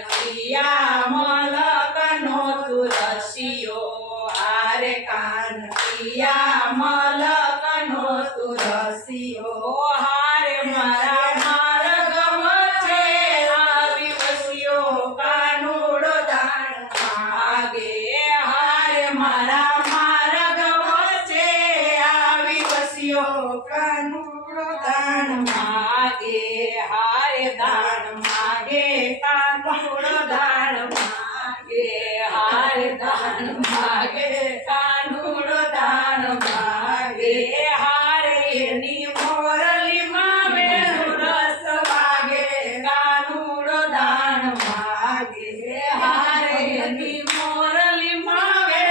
पिया मलकनो तुलसियो हारे कान पिया मलकनो तुलसियो हारे मारा मार्ग वच्चे आवी वसियो कानूड़ो दान मागे हारे मारा मार्ग वच्चे आवी वसियो कानूड़ो दान मागे हारे दान मागे कानूड़ो दान मागे हारे दान मागे कानूड़ो दान मागे हारे नी मोरली मावे रस मागे कानूड़ो दान मागे हारे नी मोरली मावे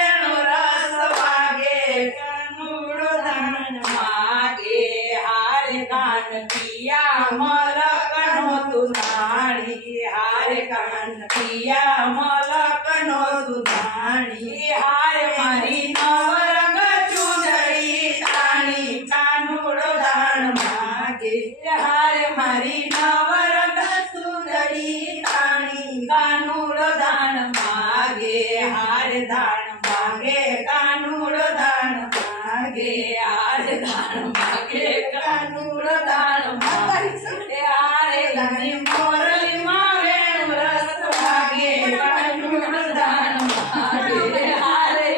रस मागे कानूड़ो दान मागे हारे कान पिया मलकनो तुनाणी हारे कान पिया मलकनो तुनाणी हारे मारी नवरंग चुंदड़ी ताणी कानूड़ो दान मागे हारे मारी नवरंग चुंदड़ी ताणी कानूड़ो दान मागे हारे दान मागे कानूड़ो दान मागे हारे दान मागे कानूड़ो दान मागे हारे दानी मोरली मावे रस मागे कानूड़ो दान मागे हारे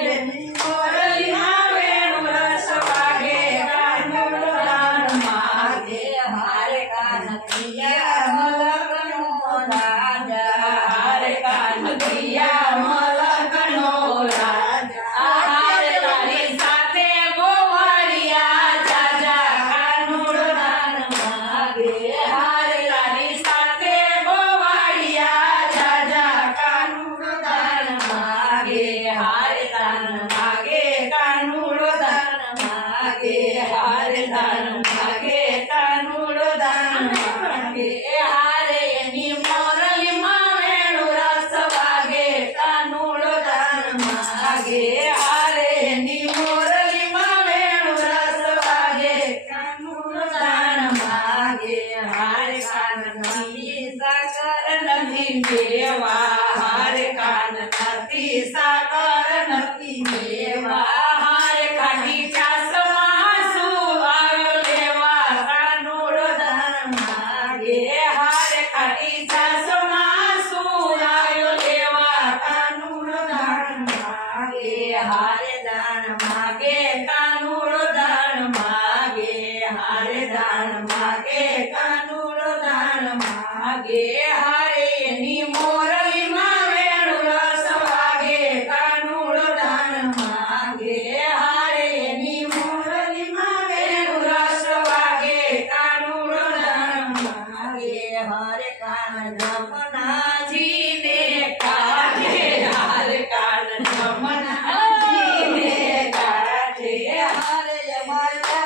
मोरली मावे रस मागे कानूड़ो दान मागे हारे कान पिया मलकनो राजा हारे कान पिया मलकनो राजा हारे तारी साथे गोवाड़िया जाजा कानूड़ो दान मागे हारे तारी साथे गोवाड़िया जाजा कानूड़ो दान मागे हारे दान मागे कानूड़ो दान मागे हारे दान मागे कानूड़ो दान मागे हारे नी मोरली मावे रस मागे कानूड़ो दान मागे हारे नी मोरली मावे रस मागे कानूड़ो दान मागे हारे कान नदी साकर नदी देवा हारे कान नदी साकर नदी देवा हारे खाटी चास मासू आयो लेवा कानूड़ो दान मागे हारे खाटी चास मासू आयो लेवा कानूड़ो दान मागे हारे दान मागे कानूड़ो दान मागे हारे दान मागे कानूड़ो दान मागे हारे नी मोरली मावे रस मागे कानूड़ो दान मागे हारे नी मोरली मावे रस मागे कानूड़ो दान मागे हारे कान जमुना जी ने काटे हारे कान जमुना जी ने काटे हारे यमला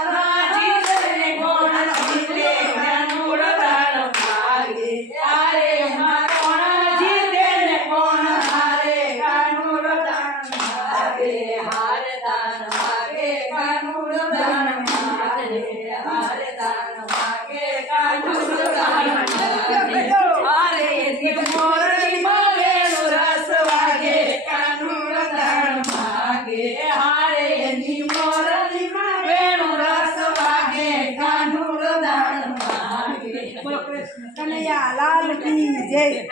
जी ने कोण जीते कानूड़ो दान मागे हारे कोण जीते ने कोण हारे कानूड़ो दान मागे हारे दान मागे कानूड़ो दान मागे हारे दान मागे कानूड़ो दान मागे हारे नी मोरली मावे रस मागे कानूड़ो दान मागे हारे नी मोरली मावे रस मागे कानूड़ो दान मागे। कन्हैया लाल की जय।